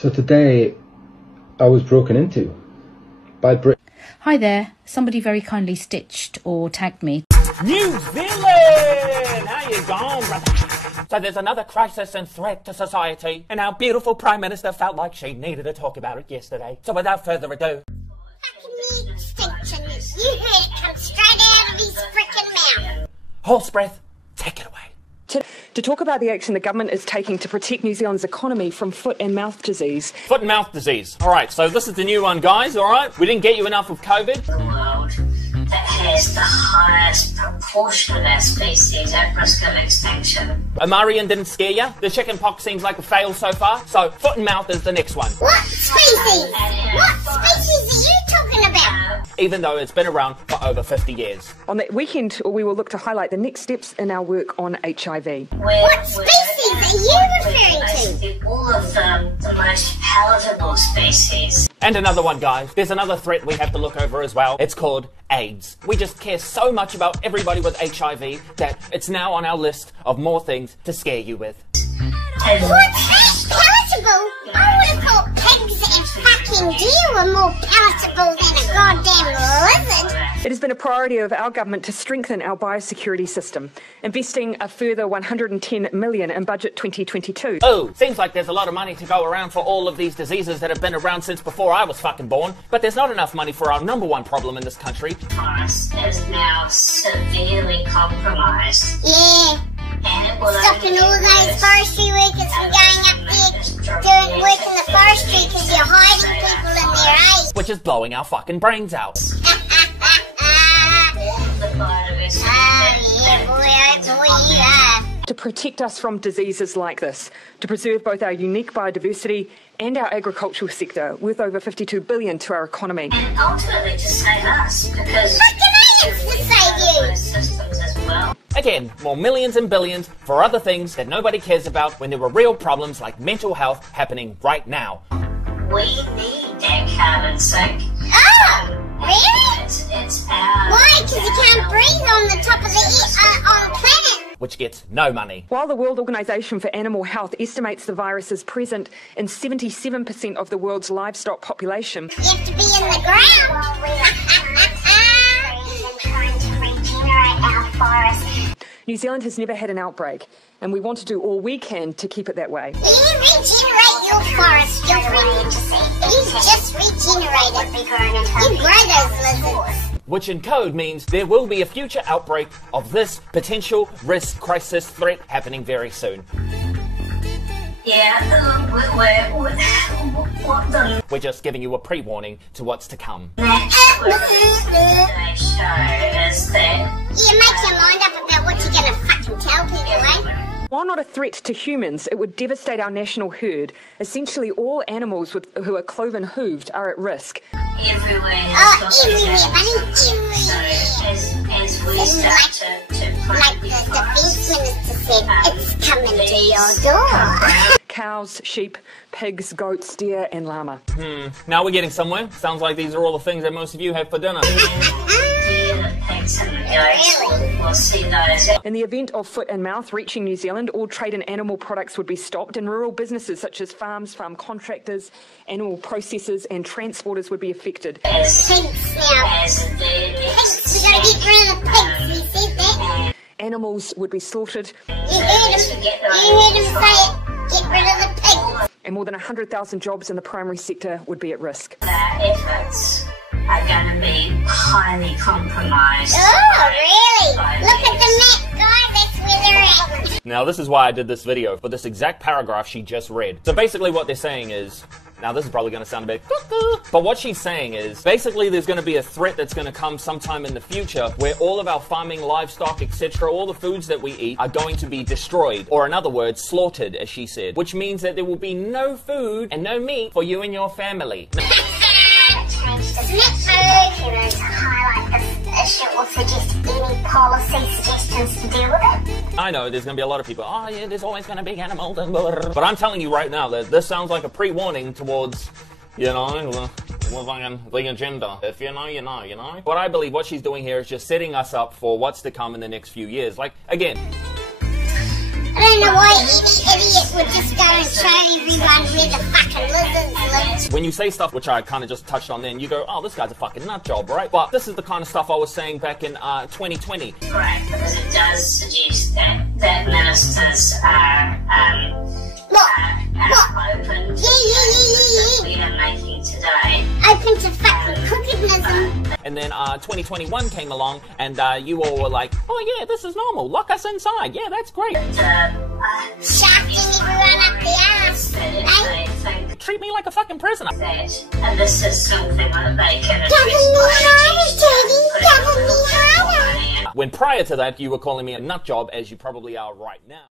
So today I was broken into by Hi there. Somebody very kindly stitched or tagged me. New Zealand! How you going, brother? So there's another crisis and threat to society, and our beautiful Prime Minister felt like she needed to talk about it yesterday. So without further ado... Fucking extinction. You heard it come straight out of his frickin' mouth. Horse breath, take it away. To talk about the action the government is taking to protect New Zealand's economy from foot and mouth disease. Foot and mouth disease. Alright, so this is the new one, guys, alright? We didn't get you enough of COVID. The world that has the highest proportion of our species at risk of extinction. Amarian didn't scare you. The chicken pox seems like a fail so far, so foot and mouth is the next one. What species? What species are you talking about? Even though it's been around for over 50 years. On that weekend, we will look to highlight the next steps in our work on HIV. What species are you referring to? All of the most palatable species. And another one, guys. There's another threat we have to look over as well. It's called AIDS. We just care so much about everybody with HIV that it's now on our list of more things to scare you with. What's that? Palatable? I would have thought pigs and fucking deer were more palatable than a goddamn lizard. It has been a priority of our government to strengthen our biosecurity system, investing a further $110 million in budget 2022. Oh, seems like there's a lot of money to go around for all of these diseases that have been around since before I was fucking born, but there's not enough money for our number one problem in this country. Forest is now severely compromised. Yeah. And it will Stopping all those forestry workers from going up there doing work in the forestry because you're hiding people in their age. Which is blowing our fucking brains out. To protect us from diseases like this, to preserve both our unique biodiversity and our agricultural sector, worth over $52 billion to our economy. And ultimately to save us, because Fucking aliens to save you! those systems as well. Again, more millions and billions for other things that nobody cares about when there are real problems like mental health happening right now. We need that carbon sink. Oh! Really? It's our... Why? Because you can't breathe on the top of on the planet. Which gets no money. While the World Organization for Animal Health estimates the virus is present in 77% of the world's livestock population, You have to be in the ground. trying to regenerate our forest. New Zealand has never had an outbreak, and we want to do all we can to keep it that way. You regenerate your forest, your friend. You just regenerated. You grow those lizards. Which in code means there will be a future outbreak of this potential risk, crisis, threat happening very soon. Yeah, what the We're just giving you a pre-warning to what's to come. next today's show is that You make your mind up about what you're gonna fucking tell people, eh? While not a threat to humans, it would devastate our national herd. Essentially, all animals who are cloven-hooved are at risk. everywhere Oh, has got everywhere, to buddy, So everywhere. as we start to Like the defence minister said, it's coming to your door. Cows, sheep, pigs, goats, deer, and llama. Now we're getting somewhere. Sounds like these are all the things that most of you have for dinner. the pigs and the goats, we'll see those. In the event of foot and mouth reaching New Zealand, all trade in animal products would be stopped, and rural businesses such as farms, farm contractors, animal processors, and transporters would be affected. As Pigs now. the Pigs, we gotta get rid of the pigs. He said that. Animals would be slaughtered, You heard him. You heard him say it. Get rid of the pigs. and more than 100,000 jobs in the primary sector would be at risk. efforts are going to be highly compromised. Oh, really? Look at the map, guys. That's where they're at. Now this is why I did this video, for this exact paragraph she just read. So basically what they're saying is, now this is probably going to sound a bit cuckoo, but what she's saying is, basically there's going to be a threat that's going to come sometime in the future where all of our farming, livestock, etc., all the foods that we eat are going to be destroyed, or in other words, slaughtered, as she said, which means that there will be no food and no meat for you and your family. To highlight this issue or suggest any policy suggestions to deal with it. I know there's going to be a lot of people, oh yeah, there's always going to be animals, but I'm telling you right now that this sounds like a pre-warning towards, you know, the agenda. If you know, you know, you know. What I believe what she's doing here is just setting us up for what's to come in the next few years. Like, again, I don't know why any idiot would just go and show everyone where the fucking lizards when you say stuff, which I kind of just touched on then, you go, oh, this guy's a fucking nut job, right? But this is the kind of stuff I was saying back in 2020. Right, because it does suggest that ministers are open to that we are making today. Open to fucking crookedism. And then 2021 came along, and you all were like, oh yeah, this is normal. Lock us inside. Yeah, that's great. Shafting everyone up the ass. They think Treat me like a fucking prisoner. that, and this is something that they can Govern me harder, Teddy. Govern me harder. When prior to that, you were calling me a nut job, as you probably are right now.